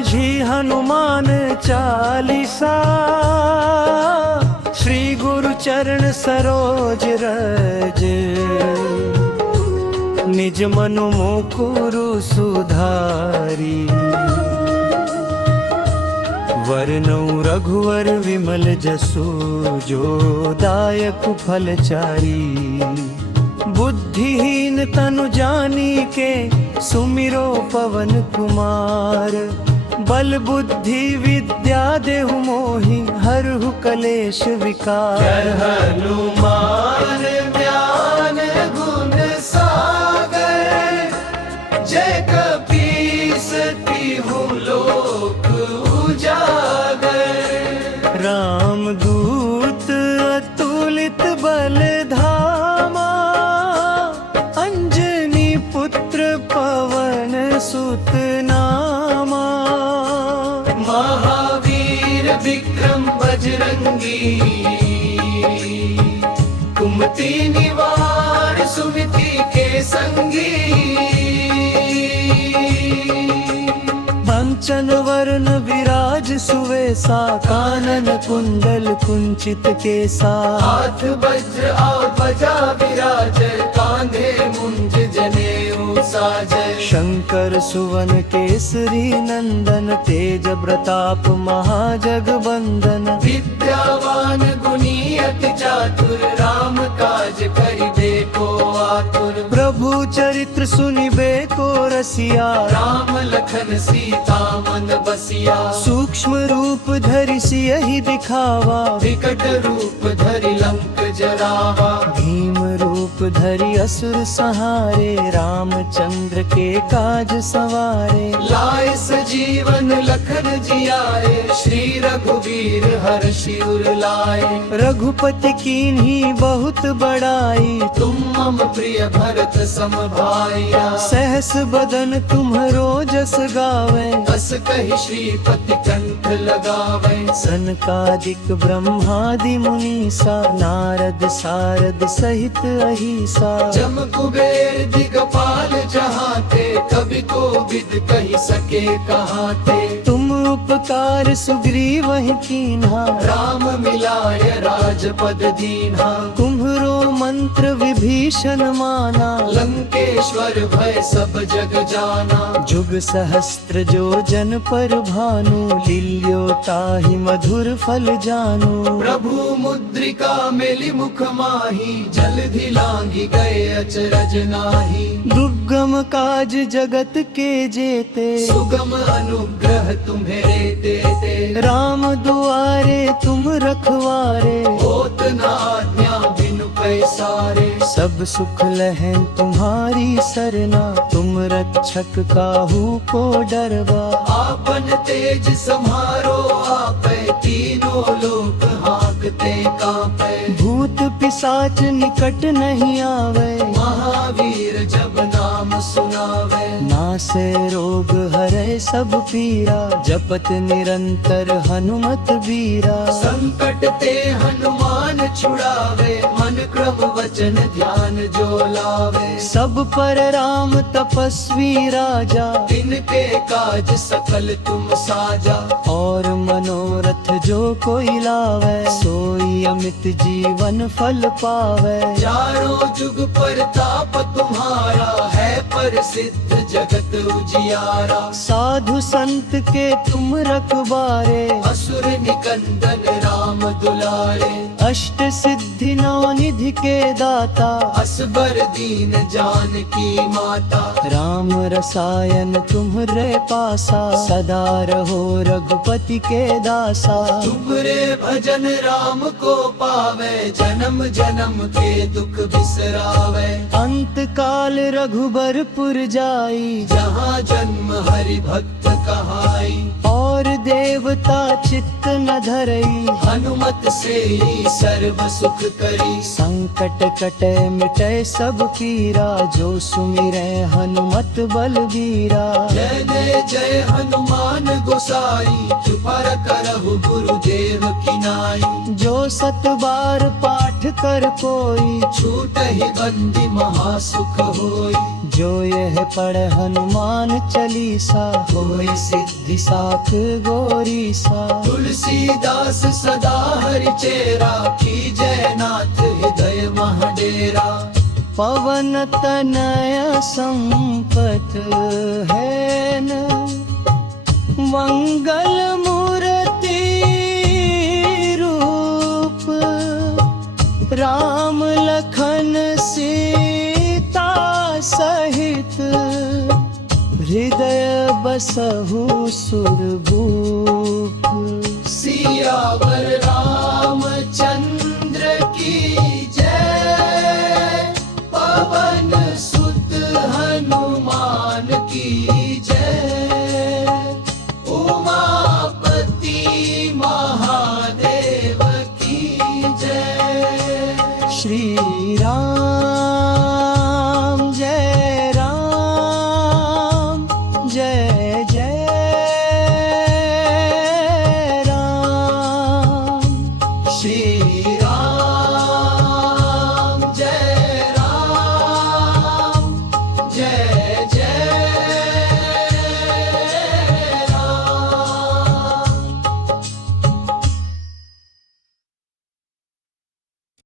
माझी हनुमान चालीसा, श्री गुरु चरण सरोज रज। निज मनु मुकुरु सुधारी, वरनऊ रघुवर विमल जसु, जो दायक फलचारी। बुद्धिहीन तनु जानिके, सुमिरो पवन कुमार। बल बुद्धि विद्या देहु मोहि, हरहु कलेश विकार। जय हनुमान ज्ञान गुण सागर, जय कपीस तिहु लोक उजागर। रामदूत अतुलित बल धामा, अंजनी पुत्र पवन सुत नामा। महावीर विक्रम बजरंगी, कुमति निवार सुमति के संगी। कंचन वरण विराज सुवेसा, कानन कुंडल कुंचित केसा। हाथ वज्र ध्वजा विराज, कांधे मुंज जनेऊ साजय। शंकर सुवन केसरी नंदन, तेज प्रताप महाजगबंदन। विद्यावान गुणी अति चातुर, राम काज करिबे को आतुर। प्रभु चरित्र सुनिबे को रसिया, राम लखन सीता मन बसिया। सूक्ष्म रूप धरि सियहि दिखावा, विकट रूप धरि लंक जरावा। भीम रूप धरि असुर संहारे, रामचंद्र के काज सवारे। लाए सजीवन लखन जियाए, श्री रघुवीर हर्षि उर लाए। रघुपति कीन्ही बहुत बड़ाई, तुम मम प्रिय भरत सम भाया। सहस बदन तुम्हरो जस गावे, बस कहि श्रीपति कंठ लगावे। सनकादिक ब्रह्मादि मुनीसा, नारद सारद सहित अहिसा। जम कुबेर दिगपाल जहाते, कवि कोविद कहि सके कहाते। तुम उपकार सुग्रीवहि कीन्हा, राम मिलाय राजपद दीन्हा। तुम्हरो मंत्र विभीषण माना, लंकेश्वर भय सब जग जाना। जुग सहस्त्र जो जन पर भानु, लील्यो ताहि मधुर फल जानु। प्रभु मुद्रिका मेलि मुख माहि, जलधि लांघि गए अचरज नाहि। दुर्गम काज जगत के जेते, सुगम अनुग्रह तुम्हें देते। राम दुआरे तुम रखवारे, होत न आज्ञा बिनु पैसारे। सब सुख लहं तुम्हारी सरना, तुम रक्षक काहू को डरवा। आपन तेज सम्हारो आपै, तीनों लोक हाँकते कांपै। भूत पिशाच निकट नहीं आवे, महावीर जब नाम सुनावे। नासे रोग हरै सब पीरा, जपत निरंतर हनुमत बीरा। संकट ते हनुमान छुड़ावे, मन क्रम वचन ध्यान जो लावे। सब पर राम तपस्वी राजा, इनके काज सकल तुम साजा। और मनोरथ जो कोई लावे, सोई अमित जीवन फल पावे। चारों जुग परताप तुम्हारा, है प्रसिद्ध जगत उजियारा। साधु संत के तुम रखबारे, असुर निकंदन राम दुलारे। अष्ट सिद्धि नौ निधि के दाता, असबर दीन जानकी माता। राम रसायन तुम्हरे पासा, सदा रहो रघुपति के दासा। तुम्हरे भजन राम को पावे, जन्म जन्म के दुख बिसरावे। अंत काल रघुबरपुर जाई, जहाँ जन्म हरि भक्त कहाई। और देवता चित्त न धरई, हनुमत से ही सर्व सुख करी। संकट कटे मिटे सब पीरा, जो सुमिरै हनुमत बलबीरा। जय जय जय हनुमान गोसाई, कृपा करहु गुरुदेव की नाई। जो सत बार पाठ कर कोई, छूटहि बंदी महासुख होई। जो यह पढ़ हनुमान चालीसा, होय सिद्धि साख गोरी सा। तुलसीदास सदा हरि चेरा, कीजय नाथ हृदय मह डेरा। पवन तनय संपत है न, मंगल मूर्ति रूप। राम लखन सीता सहित, हृदय बसहु सुरभूप। सियावर